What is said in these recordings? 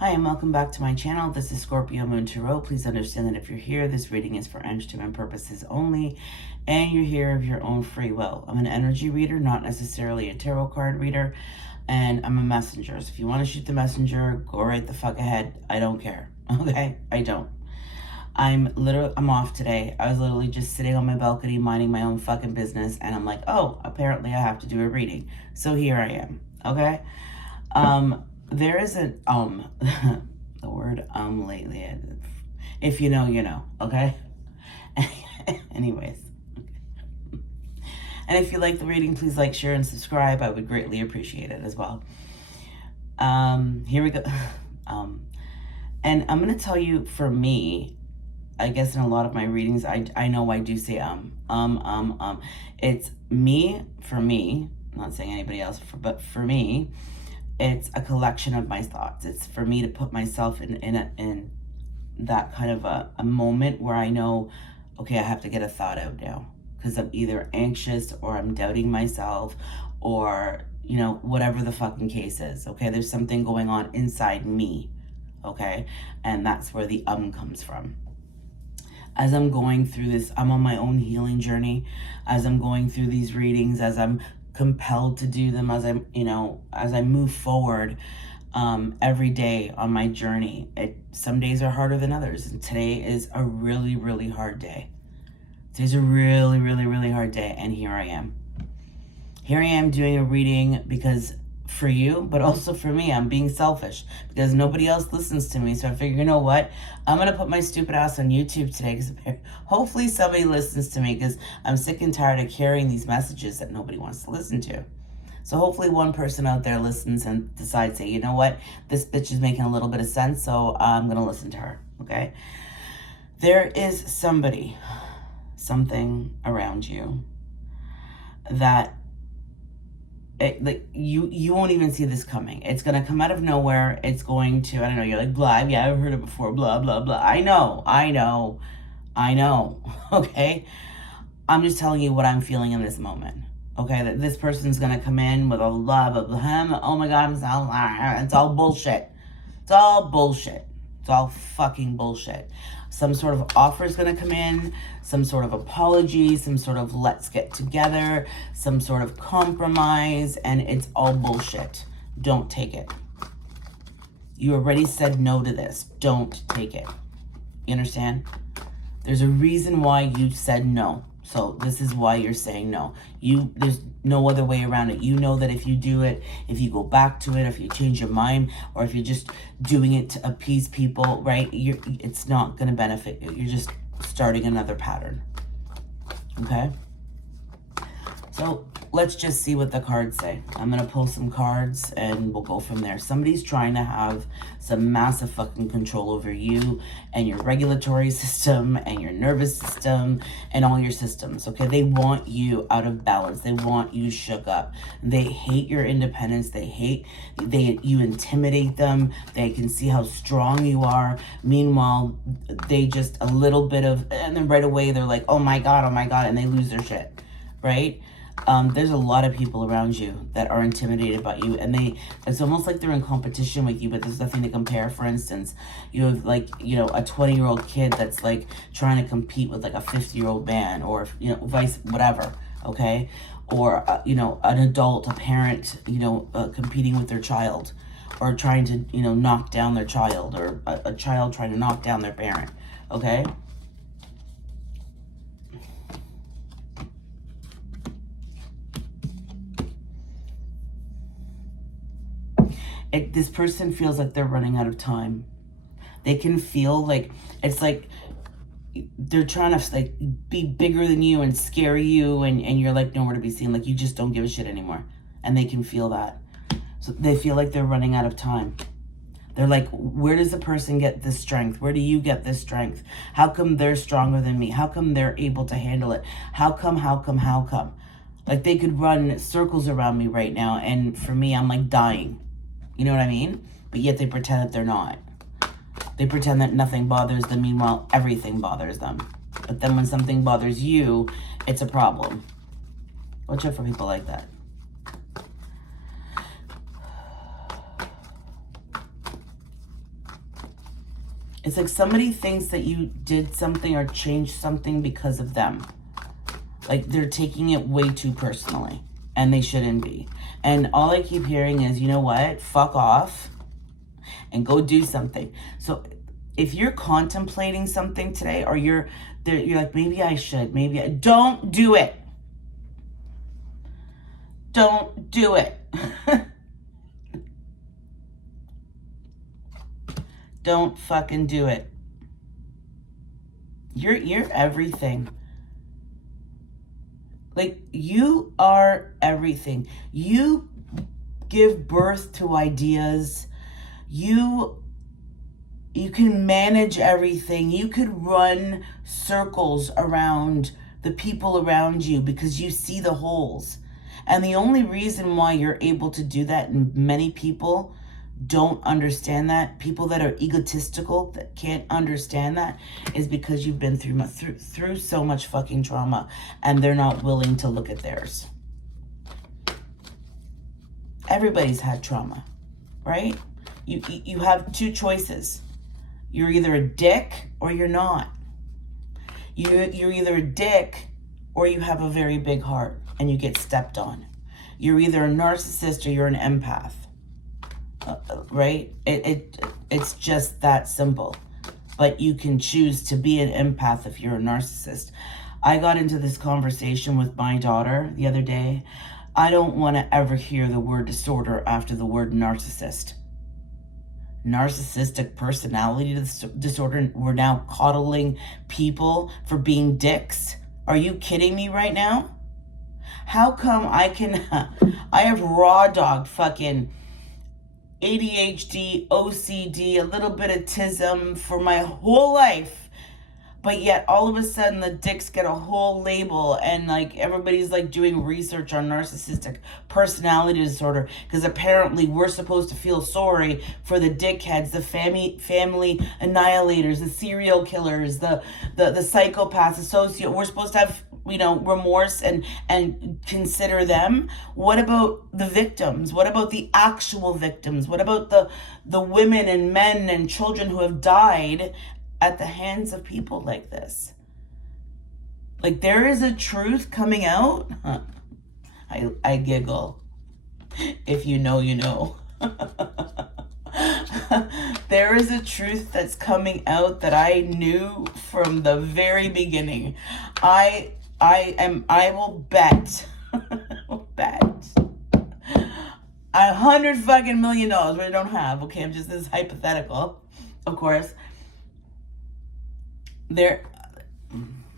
Hi, and welcome back to my channel. This is Scorpio Moon Tarot. Please understand that if you're here, this reading is for entertainment purposes only, and you're here of your own free will. I'm an energy reader, not necessarily a tarot card reader, and I'm a messenger. So if you want to shoot the messenger, go right the fuck ahead. I don't care, okay? I don't. I'm off today. I was literally just sitting on my balcony minding my own fucking business, and I'm like, oh, apparently I have to do a reading. So here I am, okay? There is an the word lately. If you know, you know, okay? Anyways. And if you like the reading, please like, share, and subscribe. I would greatly appreciate it as well. Here we go. And I'm going to tell you, for me, I guess in a lot of my readings, I know I do say It's me, for me, I'm not saying anybody else, but for me, it's a collection of my thoughts. It's for me to put myself in that kind of a moment where I know, okay, I have to get a thought out now because I'm either anxious or I'm doubting myself or, you know, whatever the fucking case is, okay? There's something going on inside me, okay? And that's where the comes from. As I'm going through this, I'm on my own healing journey. As I'm going through these readings, as I'm compelled to do them, as I move forward every day on my journey. Some days are harder than others, and today is a really, really hard day. Today's a really, really, really hard day, and here I am. Here I am doing a reading because for you, but also for me. I'm being selfish because nobody else listens to me. So I figure, you know what? I'm going to put my stupid ass on YouTube today because hopefully somebody listens to me because I'm sick and tired of carrying these messages that nobody wants to listen to. So hopefully one person out there listens and decides, say, you know what? This bitch is making a little bit of sense, so I'm going to listen to her, okay? There is somebody, something around you that you won't even see this coming. It's going to come out of nowhere. It's going to, I don't know, you're like, blah, yeah, I've heard it before, blah, blah, blah. I know, okay? I'm just telling you what I'm feeling in this moment, okay? That this person's going to come in with a love of him. Oh my God, it's all bullshit. It's all bullshit. It's all fucking bullshit. Some sort of offer is going to come in, some sort of apology, some sort of let's get together, some sort of compromise, and it's all bullshit. Don't take it. You already said no to this. Don't take it. You understand? There's a reason why you said no. So this is why you're saying no. There's no other way around it. You know that if you do it, if you go back to it, if you change your mind, or if you're just doing it to appease people, right? It's not going to benefit you. You're just starting another pattern. Okay? So let's just see what the cards say. I'm going to pull some cards and we'll go from there. Somebody's trying to have some massive fucking control over you and your regulatory system and your nervous system and all your systems, okay? They want you out of balance. They want you shook up. They hate your independence. You intimidate them. They can see how strong you are. Meanwhile, they just a little bit of, and then right away they're like, oh my God, and they lose their shit, right? There's a lot of people around you that are intimidated by you, and it's almost like they're in competition with you, but there's nothing to compare. For instance, you have a 20-year-old kid that's like trying to compete with like a 50-year-old man, or, whatever, okay? Or, an adult, a parent, competing with their child, or trying to, knock down their child, or a child trying to knock down their parent, okay? This person feels like they're running out of time. They can feel like, it's like they're trying to like be bigger than you and scare you, and you're like nowhere to be seen. Like you just don't give a shit anymore. And they can feel that. So they feel like they're running out of time. They're like, where does the person get this strength? Where do you get this strength? How come they're stronger than me? How come they're able to handle it? How come? Like they could run circles around me right now, and for me, I'm like dying. You know what I mean? But yet they pretend that they're not. They pretend that nothing bothers them. Meanwhile, everything bothers them. But then when something bothers you, it's a problem. Watch out for people like that. It's like somebody thinks that you did something or changed something because of them. Like they're taking it way too personally, and they shouldn't be. And all I keep hearing is, you know what? Fuck off and go do something. So if you're contemplating something today, or you're like, maybe I should, don't do it. Don't do it. Don't fucking do it. You're everything. Like, you are everything. You give birth to ideas. You can manage everything. You could run circles around the people around you because you see the holes. And the only reason why you're able to do that, and many people don't understand that, people that are egotistical, that can't understand that, is because you've been through so much fucking trauma, and they're not willing to look at theirs. Everybody's had trauma, right? You have two choices. You're either a dick or you're not. You're either a dick or you have a very big heart and you get stepped on. You're either a narcissist or you're an empath. Right? It's just that simple. But you can choose to be an empath if you're a narcissist. I got into this conversation with my daughter the other day. I don't want to ever hear the word disorder after the word narcissist. Narcissistic personality disorder. We're now coddling people for being dicks. Are you kidding me right now? How come I have raw dog fucking ADHD, OCD, a little bit of autism for my whole life, but yet all of a sudden the dicks get a whole label, and like everybody's like doing research on narcissistic personality disorder because apparently we're supposed to feel sorry for the dickheads, the family annihilators, the serial killers, the psychopaths, the socio. We're supposed to have, remorse and consider them. What about the victims? What about the actual victims? What about the women and men and children who have died at the hands of people like this? Like, there is a truth coming out. I giggle. If you know, you know. There is a truth that's coming out that I knew from the very beginning. I will bet $100 fucking million, which I don't have. Okay, I'm just, this is hypothetical, of course. There's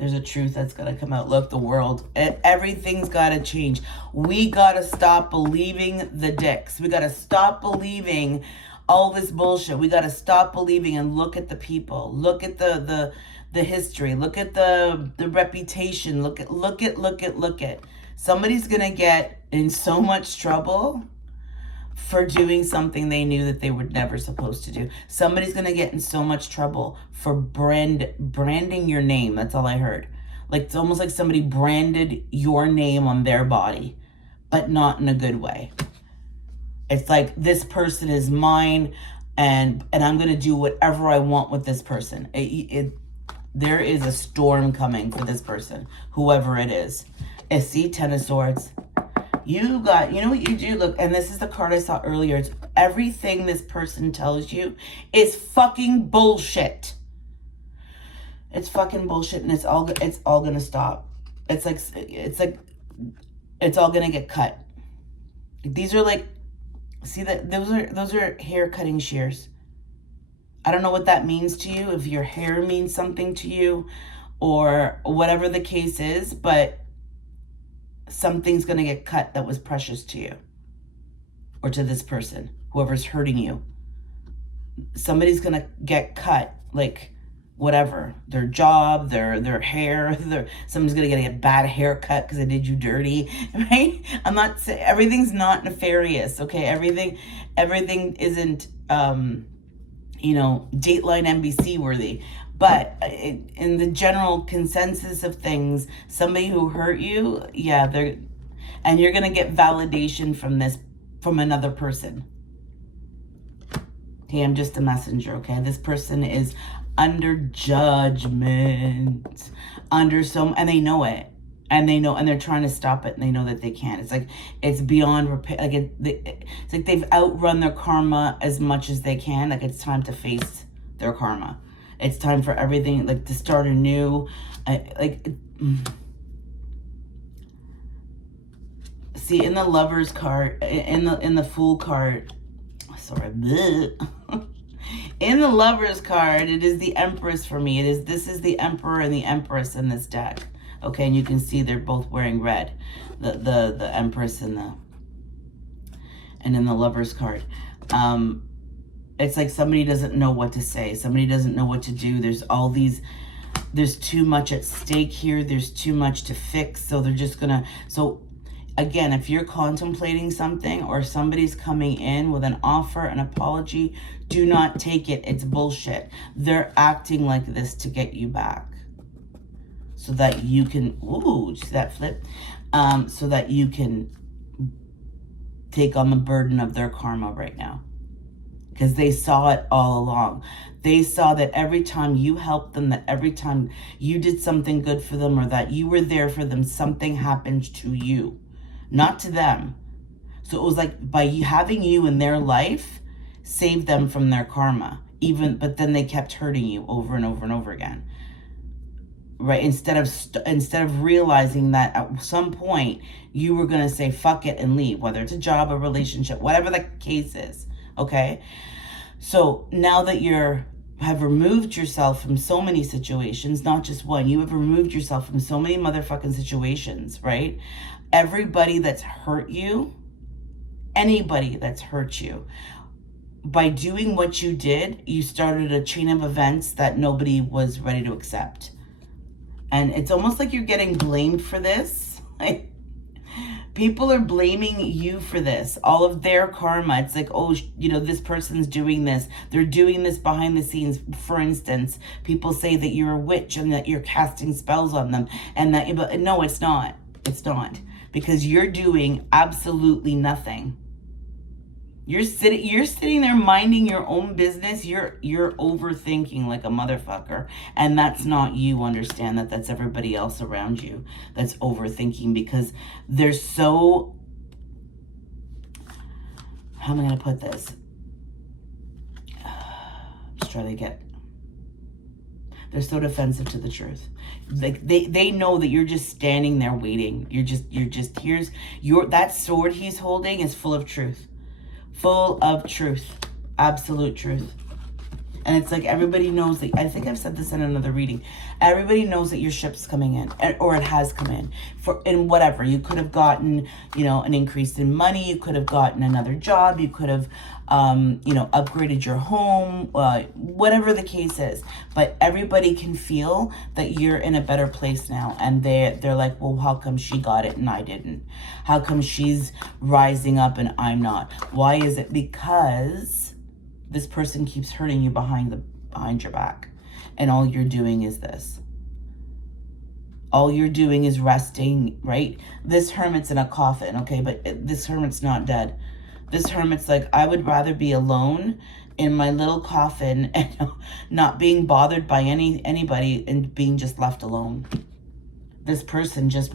a truth that's gonna come out. Look, the world, everything's gotta change. We gotta stop believing the dicks. We gotta stop believing all this bullshit. We gotta stop believing and look at the people. Look at the history. Look at the reputation. Look at. Somebody's gonna get in so much trouble for doing something they knew that they were never supposed to do. Somebody's gonna get in so much trouble for branding your name. That's all I heard. Like, it's almost like somebody branded your name on their body, but not in a good way. It's like, this person is mine, and I'm gonna do whatever I want with this person. There is a storm coming for this person, whoever it is. See, Ten of Swords. You know what you do? Look, and this is the card I saw earlier. It's everything this person tells you is fucking bullshit. It's fucking bullshit, and it's all gonna stop. It's like it's all gonna get cut. These are like, see that those are hair cutting shears. I don't know what that means to you, if your hair means something to you or whatever the case is, but something's going to get cut that was precious to you or to this person, whoever's hurting you. Somebody's going to get cut, like whatever, their job, their hair, somebody's going to get a bad haircut because they did you dirty, right? I'm not saying everything's not nefarious, okay? Everything isn't, Dateline NBC worthy. But in the general consensus of things, somebody who hurt you, and you're going to get validation from another person. Hey, I'm just a messenger, okay? This person is under judgment, and they know it. And they know, and they're trying to stop it, and they know that they can't. It's like, it's beyond repair. Like, it's like they've outrun their karma as much as they can. Like, it's time to face their karma. It's time for everything, like, to start anew. See, in the Lover's card, in the Fool card, sorry, in the Lover's card, it is the Empress for me. This is the Emperor and the Empress in this deck. Okay, and you can see they're both wearing red. The Empress and in the Lover's card. It's like somebody doesn't know what to say. Somebody doesn't know what to do. There's too much at stake here. There's too much to fix. So they're just gonna, again, if you're contemplating something or somebody's coming in with an offer, an apology, do not take it. It's bullshit. They're acting like this to get you back. So that you can, ooh, see that flip? So that you can take on the burden of their karma right now. Because they saw it all along. They saw that every time you helped them, that every time you did something good for them, or that you were there for them, something happened to you, not to them. So it was like, by having you in their life, saved them from their karma. But then they kept hurting you over and over and over again. Right? Instead of realizing that at some point you were going to say fuck it and leave, whether it's a job, a relationship, whatever the case is. Okay? So now that have removed yourself from so many situations, not just one, you have removed yourself from so many motherfucking situations, right? Everybody that's hurt you, anybody that's hurt you, by doing what you did, you started a chain of events that nobody was ready to accept. And it's almost like you're getting blamed for this. Like, people are blaming you for this, all of their karma. It's like, oh, this person's doing this. They're doing this behind the scenes. For instance, people say that you're a witch and that you're casting spells on them. But no, it's not. It's not. Because you're doing absolutely nothing. You're sitting there minding your own business. You're overthinking like a motherfucker. And that's not you. Understand that that's everybody else around you that's overthinking, because they're so, how am I going to put this? Just try to get, they're so defensive to the truth. Like they know that you're just standing there waiting. That sword he's holding is full of truth. Full of truth. Absolute truth. And it's like everybody knows that, I think I've said this in another reading, everybody knows that your ship's coming in, or it has come in whatever. You could have gotten, an increase in money. You could have gotten another job. You could have, upgraded your home, whatever the case is. But everybody can feel that you're in a better place now. And they're like, well, how come she got it and I didn't? How come she's rising up and I'm not? Why is it? Because this person keeps hurting you behind your back. And all you're doing is this. All you're doing is resting, right? This hermit's in a coffin, okay? But this hermit's not dead. This hermit's like, I would rather be alone in my little coffin and not being bothered by anybody and being just left alone. This person just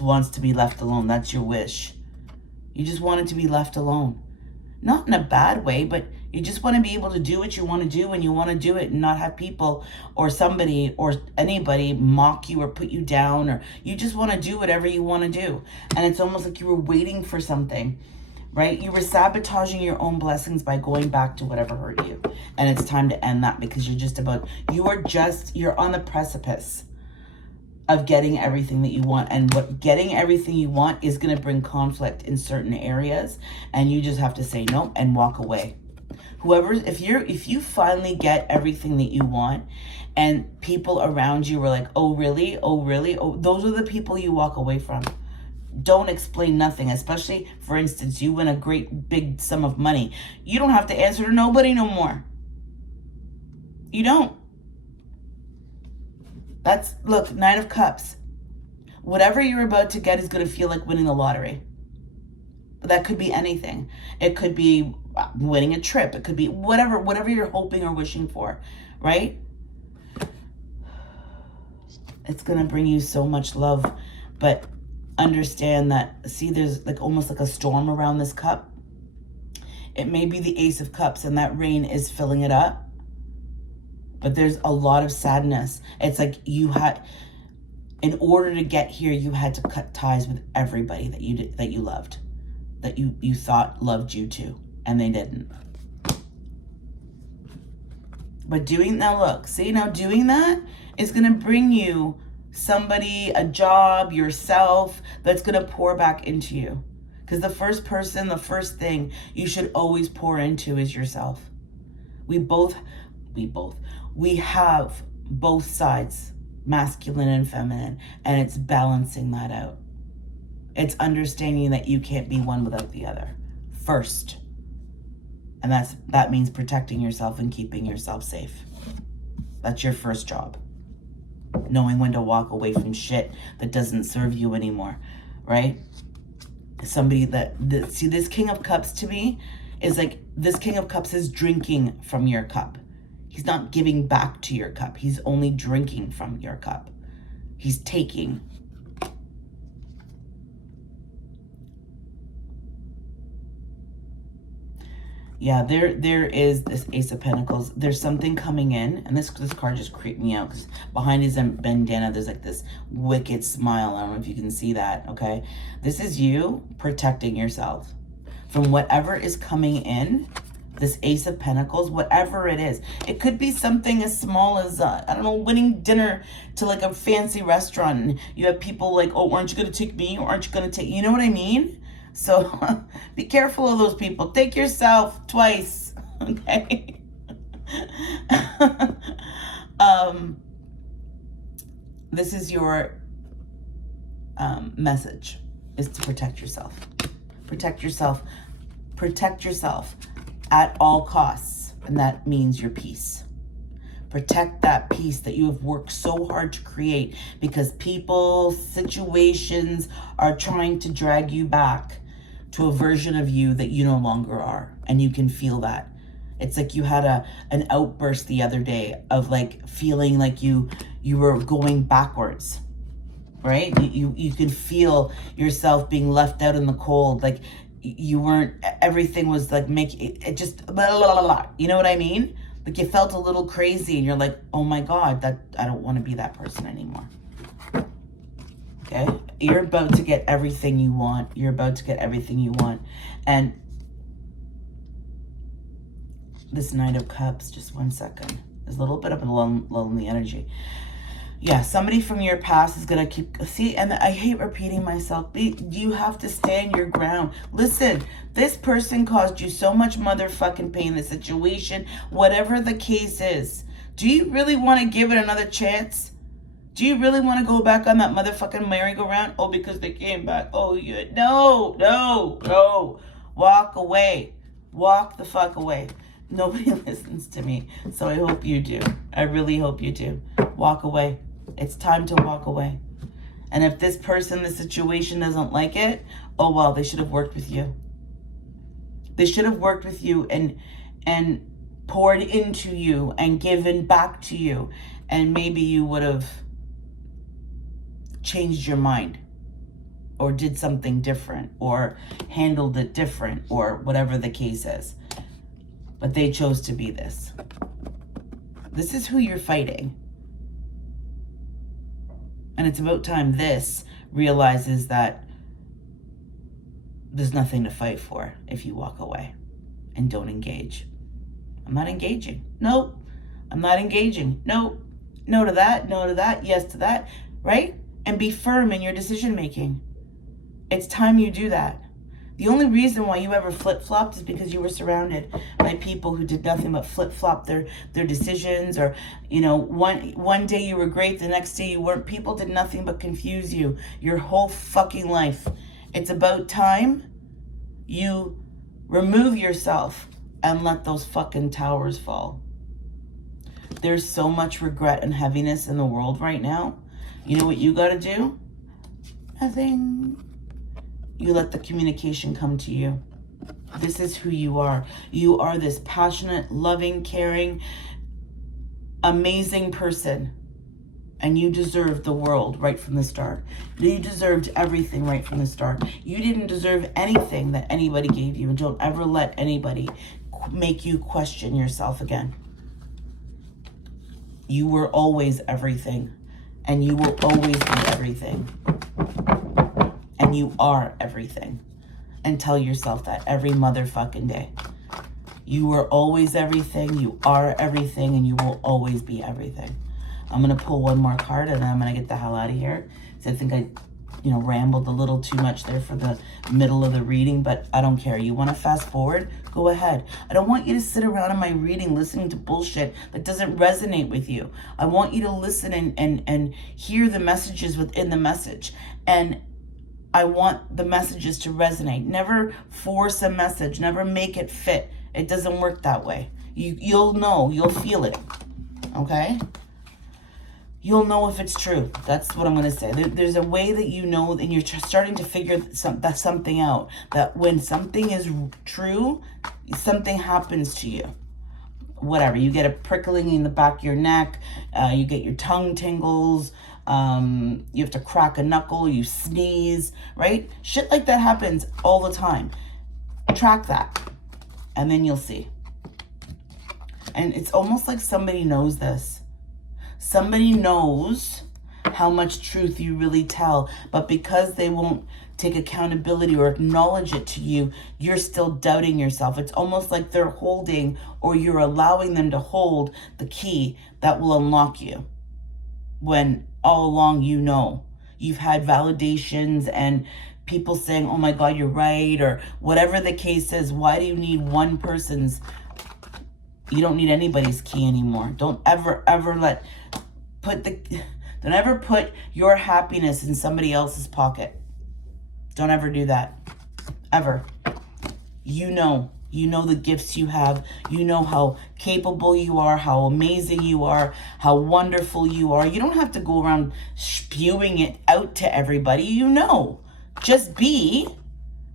wants to be left alone. That's your wish. You just wanted to be left alone. Not in a bad way, but you just want to be able to do what you want to do when you want to do it and not have people or somebody or anybody mock you or put you down, or you just want to do whatever you want to do. And it's almost like you were waiting for something, right? You were sabotaging your own blessings by going back to whatever hurt you. And it's time to end that, because you're on the precipice of getting everything that you want. And getting everything you want is going to bring conflict in certain areas. And you just have to say no and walk away. If you finally get everything that you want and people around you are like, oh, really? Oh, really? Oh, those are the people you walk away from. Don't explain nothing, especially, for instance, you win a great big sum of money. You don't have to answer to nobody no more. You don't. Look, Nine of Cups. Whatever you're about to get is going to feel like winning the lottery. That could be anything. It could be winning a trip. It could be whatever you're hoping or wishing for, right? It's going to bring you so much love, but understand that, see, there's like almost like a storm around this cup. It may be the Ace of Cups and that rain is filling it up, but there's a lot of sadness. It's like in order to get here, you had to cut ties with everybody that you loved, that you thought loved you too, and they didn't. But doing that is going to bring you somebody, a job, yourself, that's going to pour back into you. Because the first thing you should always pour into is yourself. We have both sides, masculine and feminine, and it's balancing that out. It's understanding that you can't be one without the other first. And that means protecting yourself and keeping yourself safe. That's your first job. Knowing when to walk away from shit that doesn't serve you anymore, right? Somebody see, this King of Cups to me is like, this King of Cups is drinking from your cup. He's not giving back to your cup. He's only drinking from your cup. He's taking. Yeah, there is this Ace of Pentacles. There's something coming in, and this card just creeped me out because behind his bandana, there's like this wicked smile. I don't know if you can see that, okay? This is you protecting yourself from whatever is coming in. This Ace of Pentacles, whatever it is. It could be something as small as, I don't know, winning dinner to like a fancy restaurant. And you have people like, oh, aren't you going to take me? Or aren't you going to take, you know what I mean? So be careful of those people. Take yourself twice, okay? This is your message, is to protect yourself. Protect yourself. Protect yourself at all costs. And that means your peace. Protect that peace that you have worked so hard to create, because people, situations are trying to drag you back to a version of you that you no longer are. And you can feel that. It's like you had an outburst the other day of like feeling like you were going backwards, right? You can feel yourself being left out in the cold. Like you weren't, everything was like it just, blah, blah, blah, blah. You know what I mean? Like you felt a little crazy and you're like, oh my God, I don't want to be that person anymore. Okay? You're about to get everything you want. You're about to get everything you want. And this Knight of Cups, just one second. There's a little bit of a lonely energy. Yeah, somebody from your past is going to keep... See, and I hate repeating myself. You have to stand your ground. Listen, this person caused you so much motherfucking pain, the situation, whatever the case is. Do you really want to give it another chance? Do you really want to go back on that motherfucking merry-go-round? Oh, because they came back. Oh, yeah. No. Walk away. Walk the fuck away. Nobody listens to me. So I hope you do. I really hope you do. Walk away. It's time to walk away. And if this person, the situation doesn't like it, oh, well, they should have worked with you. They should have worked with you and poured into you and given back to you. And maybe you would have changed your mind or did something different or handled it different or whatever the case is. But they chose to be this. This is who you're fighting. And it's about time this realizes that there's nothing to fight for if you walk away and don't engage. I'm not engaging. Nope. I'm not engaging. Nope. No to that. No to that. Yes to that. Right? And be firm in your decision making. It's time you do that. The only reason why you ever flip-flopped is because you were surrounded by people who did nothing but flip-flop their decisions, or, you know, one day you were great, the next day you weren't. People did nothing but confuse you your whole fucking life. It's about time you remove yourself and let those fucking towers fall. There's so much regret and heaviness in the world right now. You know what you got to do? Nothing. You let the communication come to you. This is who you are. You are this passionate, loving, caring, amazing person. And you deserved the world right from the start. You deserved everything right from the start. You didn't deserve anything that anybody gave you. And don't ever let anybody make you question yourself again. You were always everything. And you will always be everything. And you are everything. And tell yourself that every motherfucking day. You were always everything. You are everything. And you will always be everything. I'm going to pull one more card and then I'm going to get the hell out of here. So I think I, rambled a little too much there for the middle of the reading, but I don't care. You want to fast forward? Go ahead. I don't want you to sit around in my reading listening to bullshit that doesn't resonate with you. I want you to listen and hear the messages within the message. And I want the messages to resonate. Never force a message. Never make it fit. It doesn't work that way. You'll know. You'll feel it. Okay? You'll know if it's true. That's what I'm going to say. There's a way that you know, and you're starting to figure something out. That when something is true, something happens to you. Whatever. You get a prickling in the back of your neck. You get your tongue tingles. You have to crack a knuckle. You sneeze. Right? Shit like that happens all the time. Track that. And then you'll see. And it's almost like somebody knows this. Somebody knows how much truth you really tell, but because they won't take accountability or acknowledge it to you, you're still doubting yourself. It's almost like they're holding, or you're allowing them to hold the key that will unlock you. When all along you've had validations and people saying, oh my God, you're right, or whatever the case is. Why do you need one person's? You don't need anybody's key anymore. Don't ever put your happiness in somebody else's pocket. Don't ever do that. Ever. You know the gifts you have. You know how capable you are, how amazing you are, how wonderful you are. You don't have to go around spewing it out to everybody. You know. Just be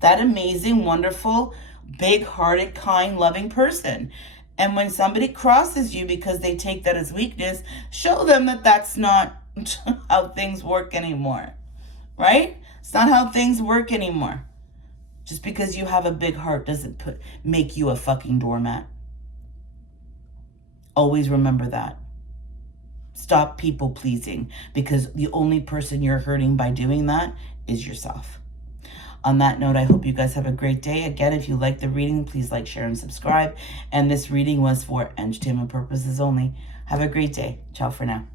that amazing, wonderful, big-hearted, kind, loving person. And when somebody crosses you because they take that as weakness, show them that that's not how things work anymore, right? It's not how things work anymore. Just because you have a big heart doesn't make you a fucking doormat. Always remember that. Stop people pleasing, because the only person you're hurting by doing that is yourself. On that note, I hope you guys have a great day. Again, if you like the reading, please like, share, and subscribe. And this reading was for entertainment purposes only. Have a great day. Ciao for now.